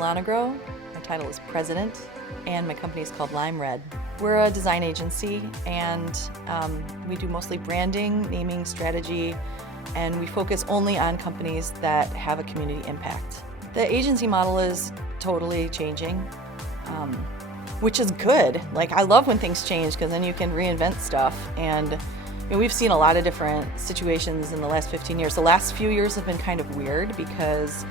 Lonigro. My title is President, and my company is called Lime Red. We're a design agency, and we do mostly branding, naming, strategy, and we focus only on companies that have a community impact. The agency model is totally changing, which is good. Like, I love when things change because then you can reinvent stuff. And we've seen a lot of different situations in the last 15 years. The last few years have been kind of weird because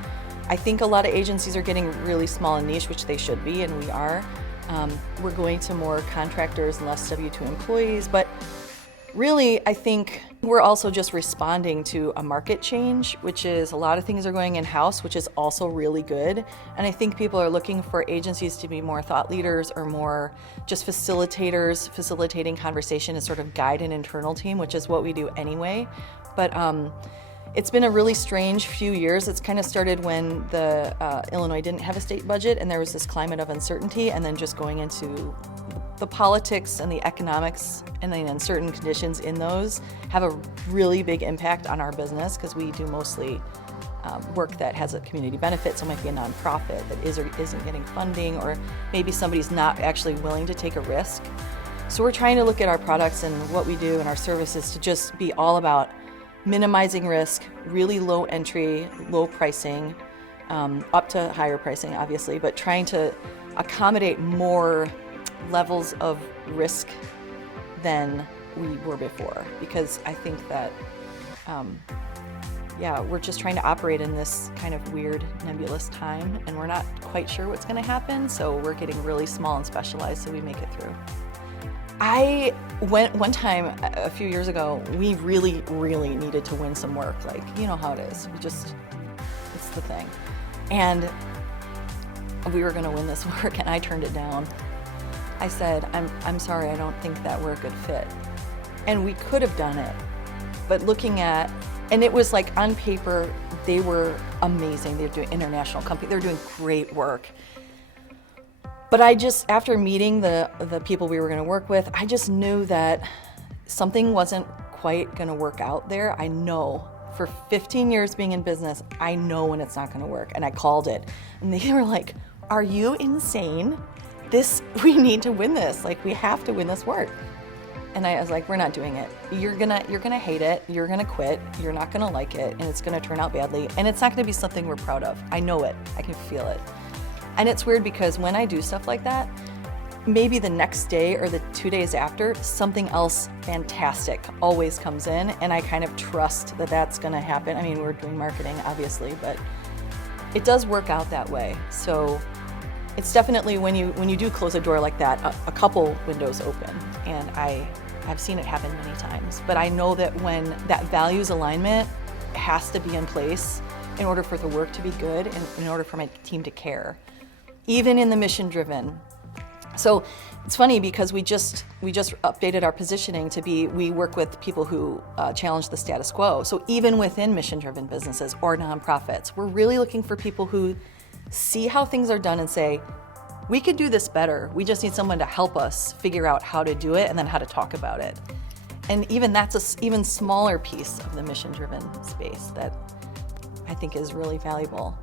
I think a lot of agencies are getting really small and niche, which they should be, and we are. We're going to more contractors and less W-2 employees, but really, I think we're also just responding to a market change, which is a lot of things are going in-house, which is also really good. And I think people are looking for agencies to be more thought leaders or more just facilitators, facilitating conversation and sort of guide an internal team, which is what we do anyway. But it's been a really strange few years. It's kind of started when Illinois didn't have a state budget and there was this climate of uncertainty, and then just going into the politics and the economics and the uncertain conditions in those have a really big impact on our business because we do mostly work that has a community benefit. So it might be a nonprofit that is or isn't getting funding, or maybe somebody's not actually willing to take a risk. So we're trying to look at our products and what we do and our services to just be all about minimizing risk, really low entry, low pricing, up to higher pricing obviously, but trying to accommodate more levels of risk than we were before, because I think that we're just trying to operate in this kind of weird nebulous time, and we're not quite sure what's going to happen, so we're getting really small and specialized so we make it through. I went one time a few years ago, we really needed to win some work. Like, you know how it is, it's the thing, and we were going to win this work and I turned it down. I said, I'm sorry, I don't think that we're a good fit. And we could have done it, but and it was like on paper, they were amazing. They're doing international company, they're doing great work. But after meeting the people we were gonna work with, I just knew that something wasn't quite gonna work out there. I know, for 15 years being in business, I know when it's not gonna work, and I called it. And they were like, are you insane? We need to win this. Like, we have to win this work. And I was like, we're not doing it. You're gonna hate it. You're gonna quit. You're not gonna like it, and it's gonna turn out badly. And it's not gonna be something we're proud of. I know it. I can feel it. And it's weird because when I do stuff like that, maybe the next day or the 2 days after, something else fantastic always comes in, and I kind of trust that that's gonna happen. I mean, we're doing marketing, obviously, but it does work out that way. So it's definitely when you do close a door like that, a couple windows open, and I've seen it happen many times. But I know that when that values alignment has to be in place in order for the work to be good and in order for my team to care, even in the mission driven. So it's funny because we just updated our positioning to be, we work with people who challenge the status quo. So even within mission driven businesses or nonprofits, we're really looking for people who see how things are done and say, we could do this better. We just need someone to help us figure out how to do it and then how to talk about it. And even that's even smaller piece of the mission-driven space that I think is really valuable.